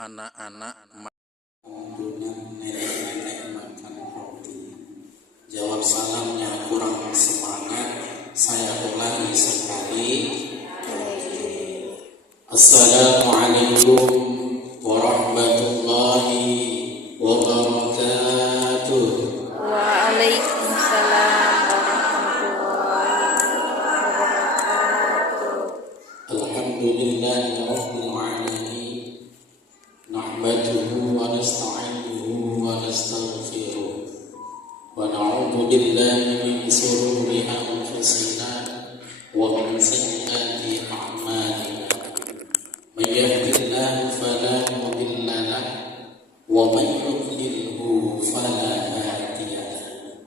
anak-anak nenek-nenek makan roti. Jawab salamnya kurang semangat, saya ulangi sekali. Assalamualaikum warahmatullahi wabarakatuh. Waalaikumsalam warahmatullahi wabarakatuh. Alhamdulillahirabbil alamin. Nahmaduhu wa nasta'inuhu wa nastaghfiruh. Wa na'udzu billahi min shururi anfusina wa min sayyiati a'malina. May yahdihillahu fala mudilla lahu wa may yudlilhu fala hadiya lahu.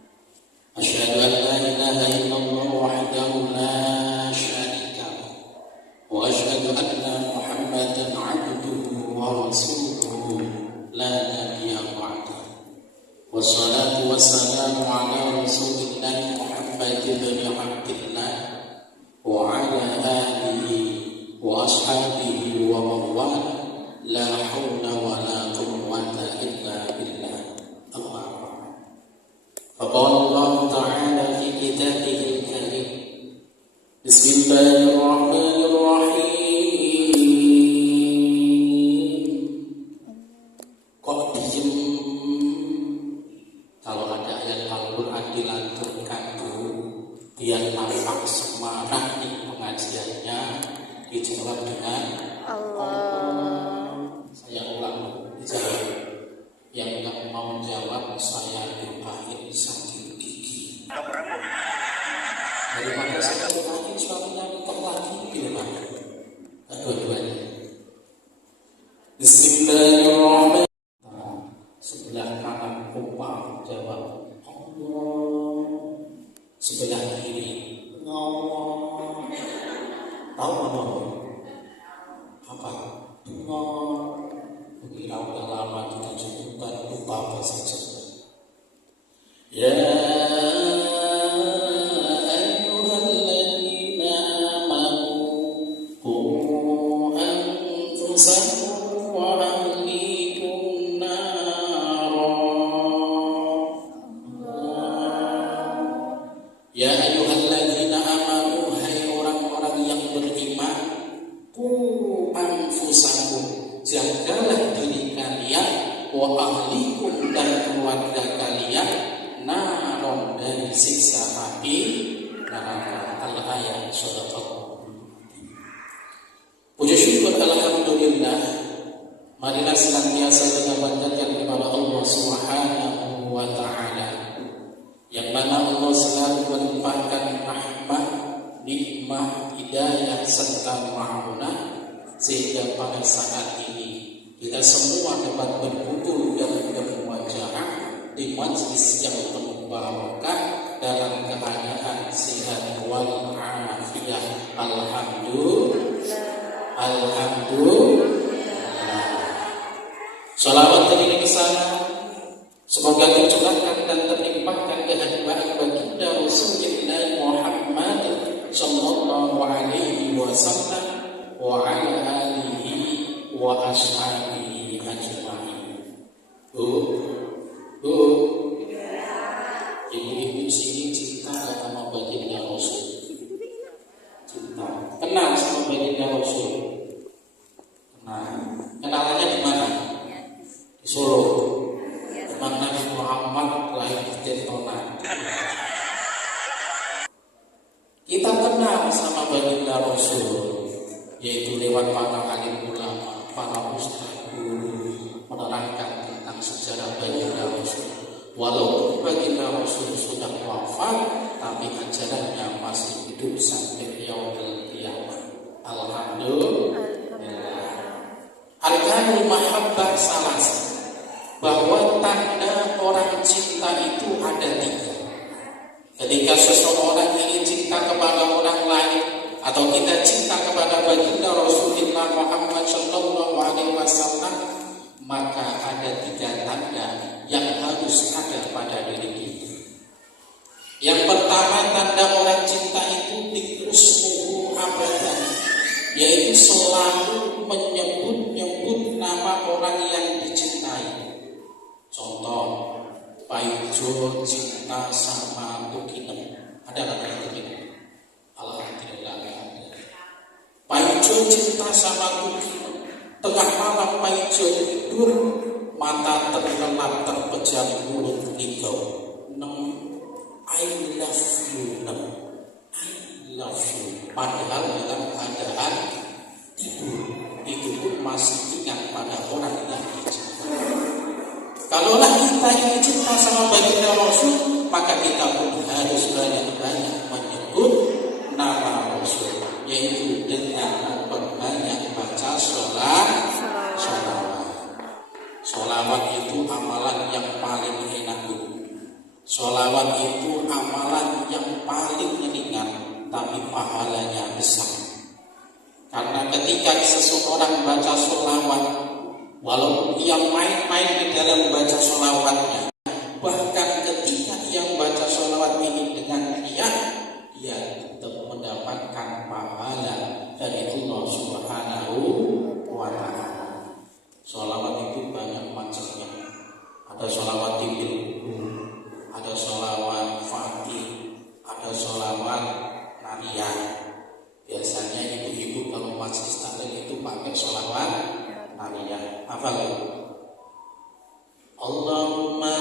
Asyhadu an la ilaha illallah wahdahu la syarika lahu wa asyhadu anna Muhammadan 'abduhu wa rasuluhu la nabiyya ba'dahu. Wassalatu wassalamu ala Rasulillah Muhammad bin Abdillah wa ala alihi wa ashabihi wa man la hawla wa la quwwata illa billah. Faqala Allah ta'ala fi kitabihil karim. Bismillahirrahmanirrahim. Kok diem? Kalau ada ayat Al-Quran dilanturkan dulu, biar nampak semangat di pengajiannya, dijawab dengan Allah. Saya ulang, dijawab. Yang enggak mau jawab, saya doain sakit gigi. Daripada sakit gigi, suaminya minta lagi, gimana? Dua-duanya. Bismillahirrahmanirrahim. Sebelah kanan kupang jawab Allah. Sebelah kiri Allah. Tahu apa? Apa? Allah. Kira udah lama kita cukupkan lupa bahasa Jawa. Ya ayyuhalladzina amanu qu anfusakum wa ahlikum Ya ayyuhalladzina amanu, hai orang-orang yang beriman, qu anfusakum, jagalah diri kalian, wa ahlikum, dan keluarga kalian, naron, dari siksa api neraka. Al-ayat surah. Puji syukur alhamdulillah, marilah senantiasa kita panjatkan kepada Allah Subhanahu wa ta'ala, yang mana Allah selalu melimpahkan rahmat, nikmat, hidayah serta ma'unah, sehingga pada saat ini kita semua dapat berkumpul dan bermuajah di majlis yang penuh barokah dalam keadaan sehat wal afiyah. Alhamdulillah. Shalawat teriring ke sana, semoga tercurahkan dan terlimpahkan kehadiran baginda Rasulullah Muhammad sallallahu alaihi wasallam wa ala alihi wa ashabihi ajma'in. Ibu-ibu sini cinta gak sama baginda Rasul? Cinta. Kenal sama baginda Rasul? Kenal. Kenalannya di mana? Di Solo. Memang Nabi Muhammad lahir di Dentona. Kita kenal sama baginda Rasul, yaitu lewat para alim ulama, para ustaz guru, menerangkan tentang sejarah baginda Rasul. Walaupun baginda Rasul sudah wafat, tapi ajarannya masih hidup sampai yaumil qiyamah. Alhamdulillah. Arkanul mahabbah salas, bahwa tanda orang cinta itu ada 3. Ketika seseorang ingin cinta kepada orang lain, atau kita cinta kepada baginda Rasulullah Muhammad sallallahu alaihi wasallam, maka ada 3 tanda yang harus ada pada diri kita. Yang pertama, tanda orang cinta itu dikrusuhu abadan, yaitu selalu menyebut-nyebut nama orang orang yang dicintai. Contoh, Paijo cinta sama Tukinem. Ada nggak Tukinem? Alhamdulillah nggak ada. Paijo cinta sama Tukinem. Tengah malam Paijo tidur, mata terlelap terpejam mulut ngigau. I love you, I love you. Padahal dalam keadaan tidur, itu pun masih ingat pada orang yang dicintai. Kalaulah kita ini cinta sama baginda Rasul, maka kita pun harus banyak-banyak menyebut nama Rasul, yaitu dengan memperbanyak baca sholawat. Sholawat itu amalan yang paling enak dulu. Sholawat itu amalan yang paling ringan, tapi pahalanya besar. Karena ketika seseorang baca sholawat, walaupun ia main-main di dalam baca sholawatnya, bahkan ketika ia baca sholawat ini dengan niat, dia tetap mendapatkan pahala dari Allah Subhanahu wa Ta'ala. Sholawat itu banyak macamnya. Ada sholawat tibil, ada sholawat fatih, ada sholawat nariyah. Biasanya ibu-ibu kalau masjid taklim itu pakai sholawat nariyah. Hafal ya? Allahumma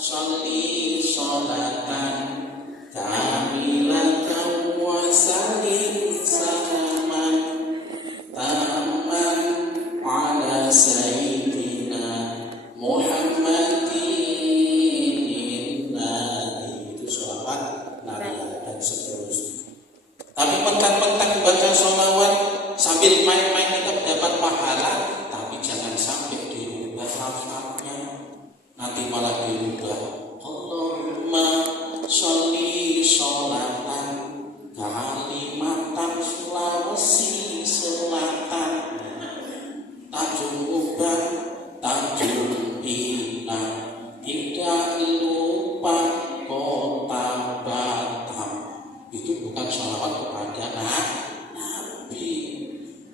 sholli sholatan kamilatan wa sallim salaman tamman ala sayyidina Muhammadin. Itu sholawat nariyah dan seterusnya. Tapi mentang-mentang baca sholawat sambil main-main kita mendapat pahala, tapi jangan sampai dirubah lafaznya, nanti malah dirubah Allahumma sholli sholatan kalimatan Sulawesi Selatan Tanjung Uban Tanjung Pinang tidak lupa kota Batam. Itu bukan sholawat kepada Nabi.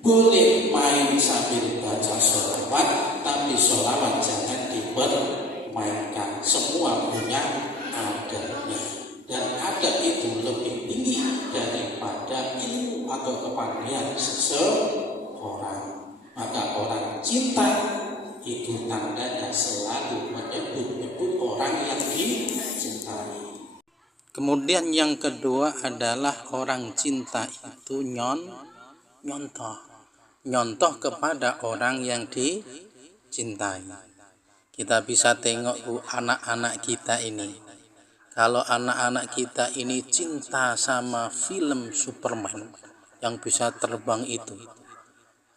Boleh main sambil baca sholawat, tapi sholawat jangan dipermainkan. Semua punya adabnya, dan adab itu lebih tinggi daripada ilmu atau kepandaian seseorang. Maka orang cinta itu tandanya selalu menyebut-nyebut orang yang dicintai. Kemudian yang kedua adalah orang cinta itu nyontoh kepada orang yang dicintai. Kita bisa tengok anak-anak kita ini. Kalau anak-anak kita ini cinta sama film Superman yang bisa terbang itu,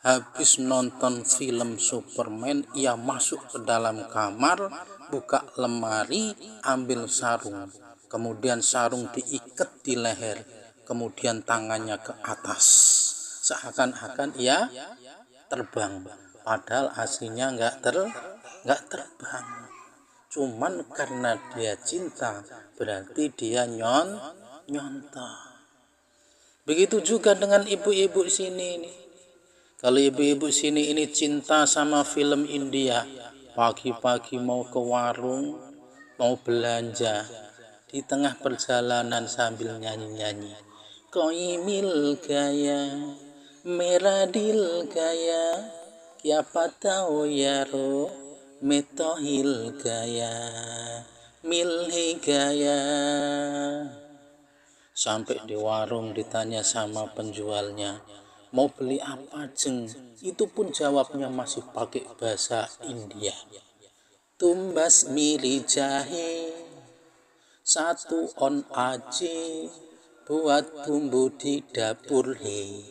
habis nonton film Superman, ia masuk ke dalam kamar, buka lemari, ambil sarung, kemudian sarung diikat di leher, kemudian tangannya ke atas, seakan-akan ia terbang, padahal aslinya nggak terbang. Cuman karena dia cinta, berarti dia nyontoh. Begitu juga dengan ibu-ibu sini nih. Kalau ibu-ibu sini ini cinta sama film India, pagi-pagi mau ke warung, mau belanja, di tengah perjalanan sambil nyanyi-nyanyi, koi mil gaya, meradil gaya, kiapa tahu yaro, metohil gaya, milhi gaya. Sampai di warung ditanya sama penjualnya, mau beli apa jeng? Itu pun jawabnya masih pakai bahasa India. Tumbas mili jahe, satu on aji, buat bumbu di dapur he,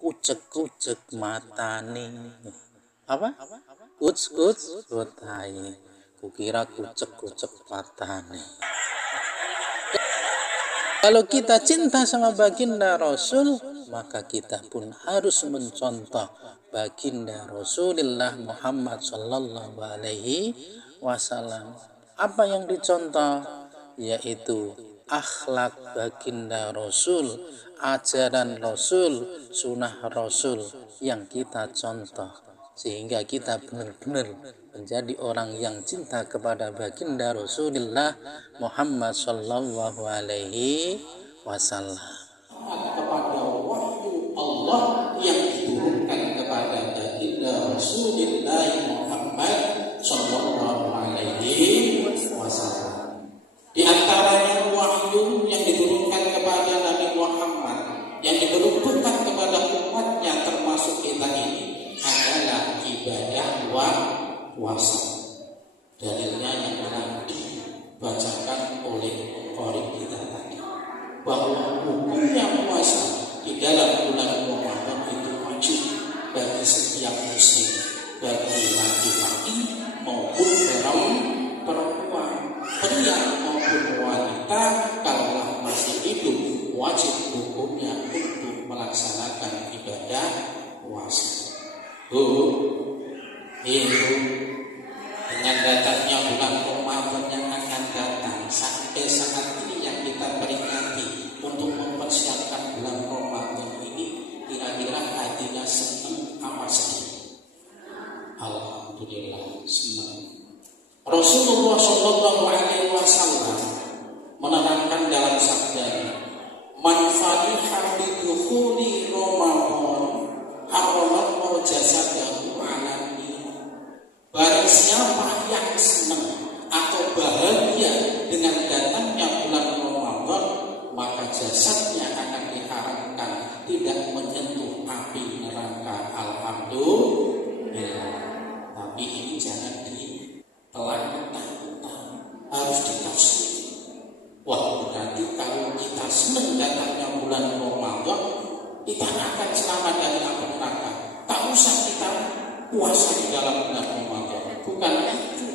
kucek-kucek matane. Apa? Kucek-kucek matane. Kukira kucek-kucek matane. Kalau kita cinta sama baginda Rasul, maka kita pun harus mencontoh baginda Rasulullah Muhammad sallallahu alaihi wasallam. Apa yang dicontoh? Yaitu akhlak baginda Rasul, ajaran Rasul, sunnah Rasul yang kita contoh. sehingga kita benar-benar menjadi orang yang cinta kepada baginda Rasulullah Muhammad sallallahu alaihi wasallam. Kepada wahyu Allah yang diturunkan kepada baginda Rasulullah Muhammad sallallahu alaihi wasallam. Di antaranya wahyu yang diturunkan kepada Nabi Muhammad yang diperuntukkan kepada umatnya termasuk kita ini adalah ibadah puasa. Dalilnya yang telah dibacakan oleh qari kita tadi, bahwa hukumnya puasa di dalam bulan Ramadan itu wajib bagi setiap muslim, bagi laki-laki maupun perempuan, pria maupun wanita, kalau masih hidup wajib hukumnya untuk melaksanakan ibadah puasa. Itu dengan datangnya bulan Ramadan yang akan datang, sampai saat ini yang kita peringati untuk mempersiapkan bulan Ramadan ini, kira-kira hatinya senang apa sedih? Alhamdulillah senang. Rasulullah Shallallahu Alaihi Wasallam menerangkan dalam sabdanya, "Man fariha bi dukhuli Ramadan, haramallahu jasadahu 'ala barang siapa yang senang atau bahagia dengan datangnya bulan Ramadan, maka jasadnya akan diharamkan tidak menyentuh api neraka." Alhamdulillah. Tapi ini jangan ditelan mentah-mentah, harus dikasih. Wah, berarti kalau kita senang datangnya bulan Ramadan, kita akan selamat dari api neraka. Tak usah kita puasa di dalam bulan Ramadan, bukan itu.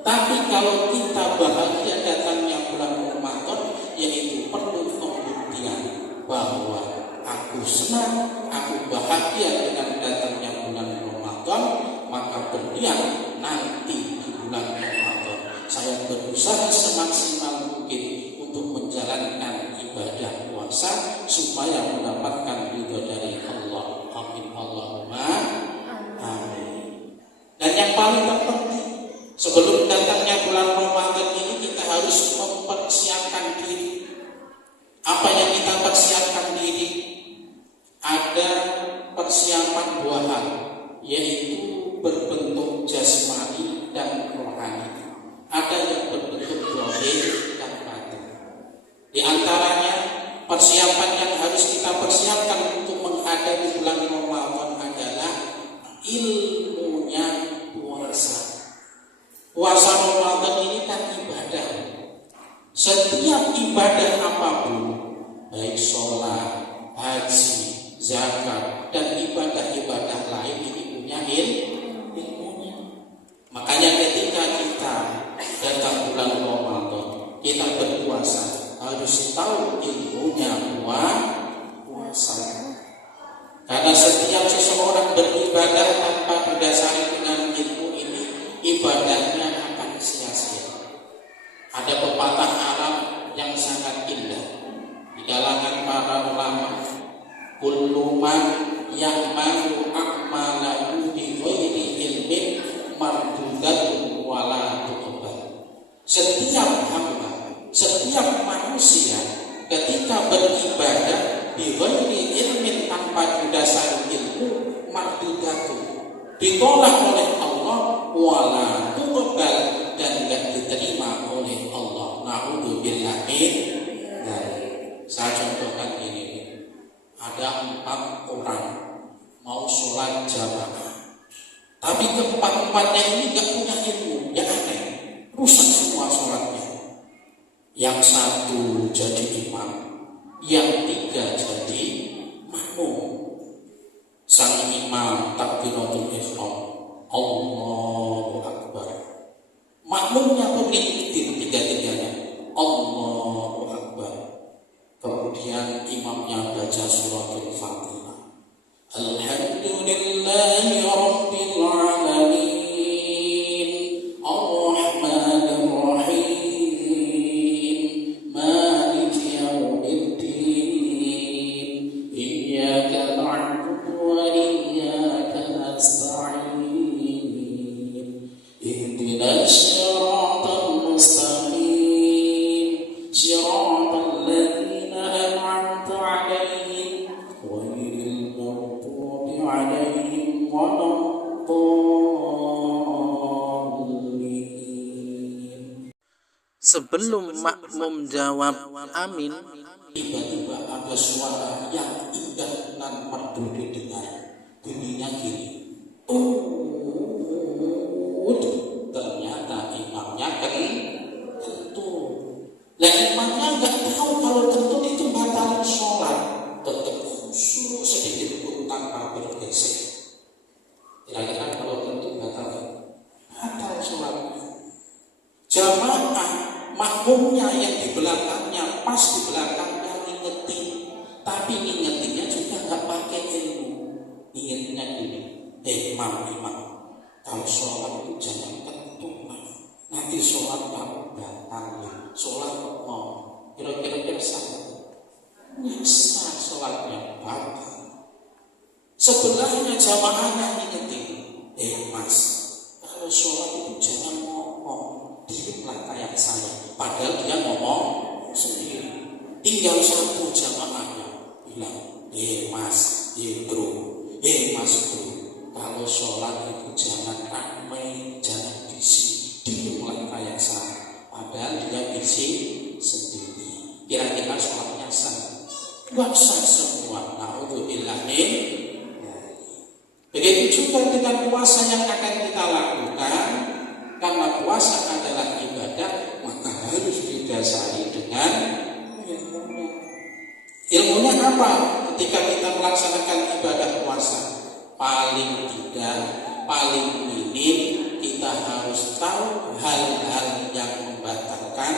Tapi kalau kita bahagia datangnya bulan Ramadan, yaitu perlu pembuktian bahwa aku senang, aku bahagia dengan datangnya bulan Ramadan, maka berniat nanti di bulan Ramadan saya berusaha semaksimal mungkin untuk menjalankan ibadah puasa supaya mendapatkan ridho dari Allah. Amin Allahumma amin. Dan yang paling terpenting, sebelum datangnya bulan Ramadan ini kita harus mempersiapkan diri. Apa yang kita persiapkan diri? Ada persiapan dua hal, yaitu berbentuk jasmani dan rohani. Ada yang berbentuk zahir dan batin. Di antaranya persiapan yang harus kita persiapkan untuk menghadapi bulan Ramadan adalah ilmunya puasa. Puasa Ramadan ini kan ibadah. Setiap ibadah apapun, baik sholat, haji, zakat, dan ibadah-ibadah lain ini punya ilmunya. Makanya ketika kita datang bulan Ramadan, kita berpuasa, harus tahu ilmunya puasa. Karena setiap seseorang beribadah tanpa didasari dengan ilmu ini, ibadahnya akan sia-sia. Ada pepatah Arab yang sangat indah di kalangan para ulama, kullu man ya'malu a'malahu bi ghairi ilmin mardudatun wala tuqbal. Setiap hamba, setiap manusia ketika beribadah bi ghairi ilmin, tanpa didasari ilmu, mardudatun, ditolak oleh Allah, wala tuqbal, dan tidak diterima oleh Allah. Na'udzubillah min dzalik. Saya contohkan ini. Ada 4 orang mau sholat jamaah, tapi keempat-empatnya ini gak punya ilmu, ya aneh, rusak semua sholatnya. Yang satu jadi imam, yang 3 jadi makmum. Sang imam takbiratul ihram, Allahu Akbar. Makmumnya pun diikutin 3-3-nya, Allahu Akbar. Kemudian imamnya baca suratul Fatihah, Alhamdulillahi Rabbil Alamin, Ar-Rahmanir Rahim, Maliki Yawmiddin, Iyyaka na'budu wa iyyaka ihdinas siratal mustaqim siratal ladzina an'amta 'alaihim ghairil maghdubi 'alaihim waladdallin. Sebelum makmum jawab amin, tiba-tiba ada suara yang indah dan merdu didengar. Bunyinya gini, ternyata imamnya kentut. Nah, imamnya nggak tahu kalau kentut itu batalin sholat, tetap khusyuk sedikit pun tanpa bergesek. Kira-kira kalau kentut batal sholatnya. Jamaah makmumnya yang di belakangnya, pas di belakangnya ngingetin, tapi ngingetinnya juga nggak pakai ilmu. Ingatnya gini, imam, kalau sholat itu jangan kentut, nanti sholat kamu batal, sholat mau kira-kira sah, sah sholatnya batal. Sebelahnya jamaahnya ingetin, mas, kalau sholat itu jangan ngomong, diamlah kayak saya. Padahal dia ngomong sendiri. Tinggal satu jamaahnya bilang, mas, bro, mas bro, kalau sholat itu jangan ramai, jangan bisik, diamlah kayak saya. Padahal dia bisik sendiri. Kira-kira sholatnya sah? Nggak sah semua. Na'udzubillah min. Begitu juga dengan puasa yang akan kita lakukan. Karena puasa adalah ibadah, maka harus didasari dengan ilmunya. Ilmunya apa? Ketika kita melaksanakan ibadah puasa, paling tidak, paling minim kita harus tahu hal-hal yang membatalkan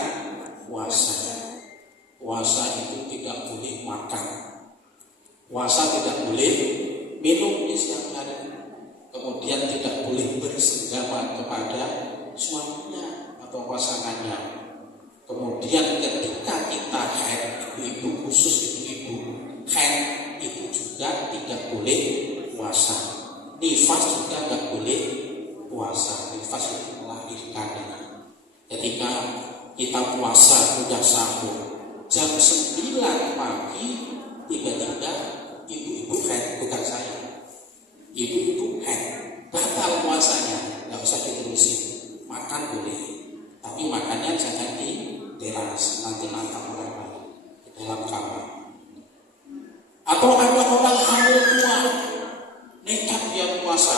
puasa. Puasa itu tidak boleh makan, puasa tidak boleh minum di siang hari, kemudian tidak boleh bersenggama kepada suaminya atau pasangannya. Kemudian ketika kita haid, ibu khusus ibu haid itu juga tidak boleh puasa. Nifas juga tidak boleh puasa. Nifas itu melahirkan. Ketika kita puasa sudah sahur jam 9 pagi, tiba-tiba ibu haid, bukan saya, ibu haid, batal puasanya, nggak usah diterusin. Makan boleh, tapi makannya jangan di teras, nanti nantang orang lain di dalam kamar. Atau ada orang hamil tua, nekat dia puasa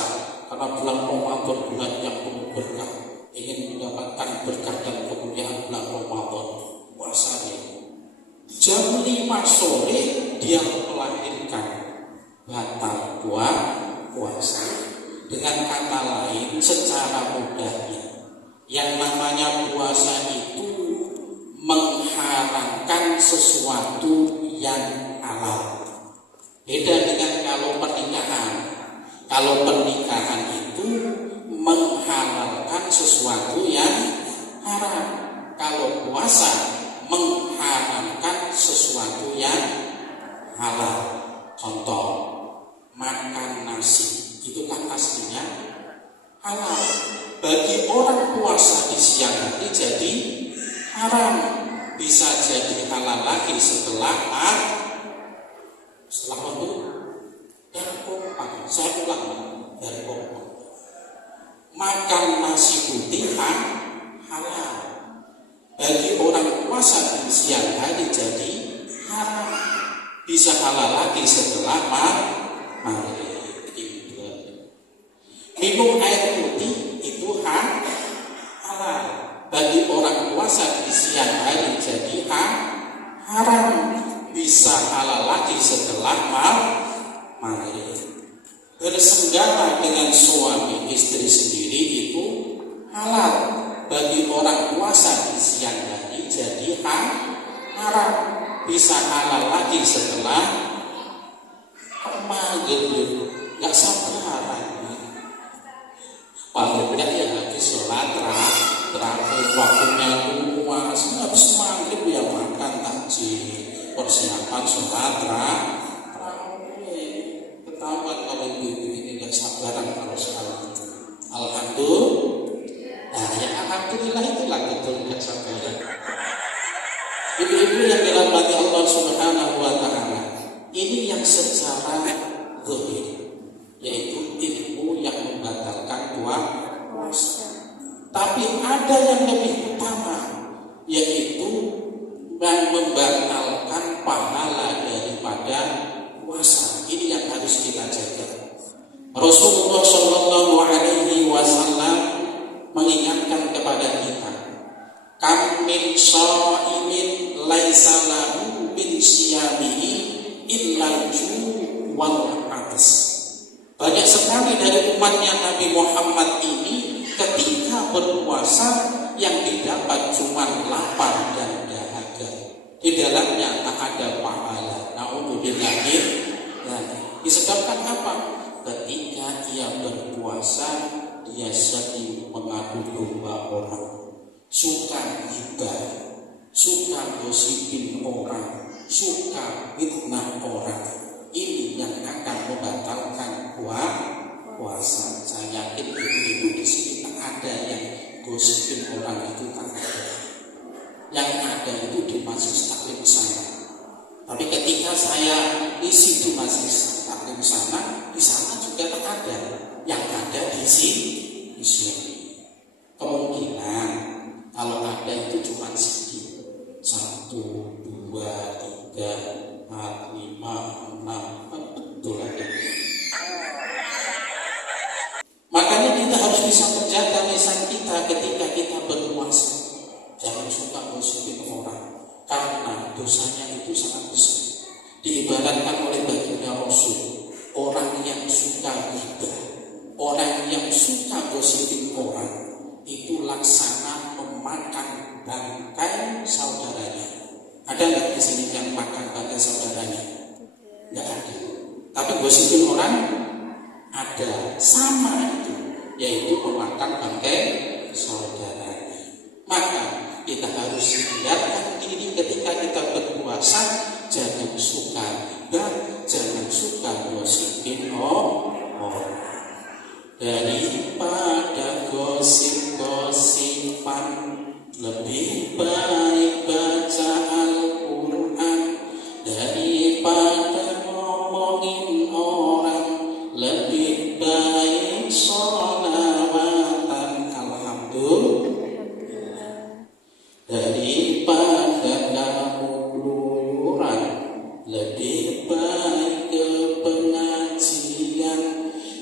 karena bulan Ramadan bulan yang penuh berkah, ingin mendapatkan berkah dan kemuliaan bulan Ramadan, puasanya jam 5 sore dia melahirkan, batal puasa. Dengan kata lain, secara mudahnya, yang namanya puasa itu mengharamkan sesuatu yang halal. Beda dengan kalau pernikahan. Kalau pernikahan itu menghalalkan sesuatu yang haram. Kalau puasa mengharamkan sesuatu yang halal. Contoh, makan nasi itu kan aslinya halal. Bagi orang puasa di siang hari jadi haram. Bisa jadi halal lagi setelah waktu dari kompak. Saya ulang dari kompak. Makan nasi putih halal. Bagi orang puasa di siang hari jadi haram. Bisa halal lagi setelah maghrib. Minum air putih itu halal. Bagi orang puasa di siang hari jadi haram. Bisa halal lagi setelah maghrib. Bersenggama dengan suami istri sendiri itu halal. Bagi orang puasa di siang hari jadi haram. Bisa halal lagi setelah maghrib. Gak sabar lagi. Paling ya lagi sholat terakhir waktunya luas. Habis maghrib ya makan takjil, persiapan sholat terakhir. Ketahuan kalau ibu-ibu ini gak sabaran kalau sholat. Alhamdulillah. Nah, alhamdulillah itulah betulnya sekalian. Ibu-ibu yang dirahmati Allah Subhanahu wa taala, ini yang secara zahir, yaitu ilmu yang membatalkan puasa. Tapi ada yang lebih utama, yaitu yang membatalkan pahala daripada puasa. Ini yang harus kita jaga. Rasulullah Shallallahu Alaihi Wasallam mengingatkan kepada kita, kam min shaimin laisa lahu min siyamihi illa ju' wal 'atas. Banyak sekali dari umatnya Nabi Muhammad ini ketika berpuasa yang didapat cuma lapar dan dahaga. Di dalamnya tak ada pahala. Na'udzubillah. Disebabkan apa? Ketika ia berpuasa, dia sering mengadu domba orang, suka gibah, suka gosipin orang, suka fitnah orang. Ini yang akan membatalkan puasa. Saya yakin ibu-ibu di sini tak ada yang gosipin orang, itu tak ada. Yang ada itu di majelis taklim sana. Tapi ketika saya isi di majelis taklim sana, di sana juga tak ada. Yang ada di sini. Kemungkinan kalau ada itu cuma sedikit. 1, 2, 3, 4, 5, 6, betul ada. Makanya kita harus bisa menjaga lisan kita ketika kita berpuasa. Jangan suka gosipin orang, karena dosanya itu sangat besar. Diibaratkan oleh baginda Rasul, orang yang suka ghibah, orang yang suka gosipin orang, itu laksana memakan bangkai saudaranya. Ada nggak di sini yang makan bangkai saudaranya? Nggak ada. Tapi gosipin orang ada, sama itu, yaitu memakan bangkai saudaranya. Maka kita harus hindarkan diri ketika kita berpuasa, jangan suka ghibah, jangan suka gosipin orang. Daripada gosip-gosipan, lebih baik baca Al-Quran. Daripada ngomongin orang, lebih baik sholawatan. Alhamdulillah. Daripada kamu keluyuran, lebih baik ke pengajian.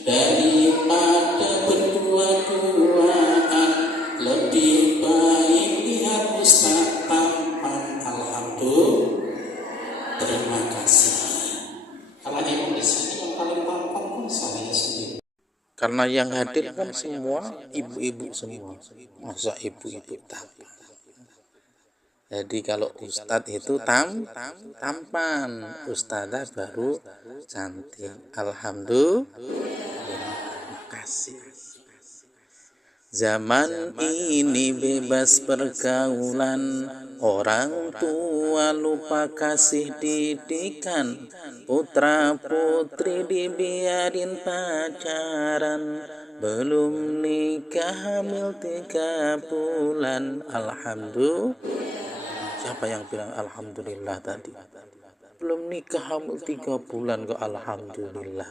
Daripada berdua-duaan, lebih baik lihat ustaz tampan. Alhamdulillah. Terima kasih. Kalau ibu di sini yang paling tampan pun saya sendiri. Karena yang hadir kan semua ibu-ibu semua. Masa ibu-ibu tampan? Jadi kalau ustadz itu tampan, ustadzah baru cantik. Alhamdulillah. Terima kasih. Zaman ini bebas pergaulan, orang tua lupa kasih didikan, putra putri dibiarin pacaran, belum nikah hamil 3 bulan. Alhamdulillah. Siapa yang bilang alhamdulillah tadi? Belum nikah hamil 3 bulan kok alhamdulillah.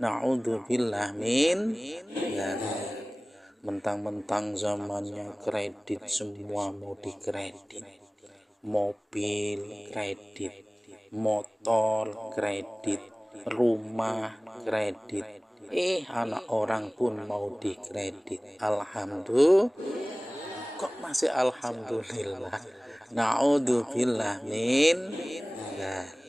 Na'udzubillah min dzalik. Mentang-mentang zamannya kredit, semua mau dikredit. Mobil kredit, motor kredit, rumah kredit. Anak orang pun mau dikredit. Alhamdulillah. Kok masih alhamdulillah? Na'udzubillah min dzalik.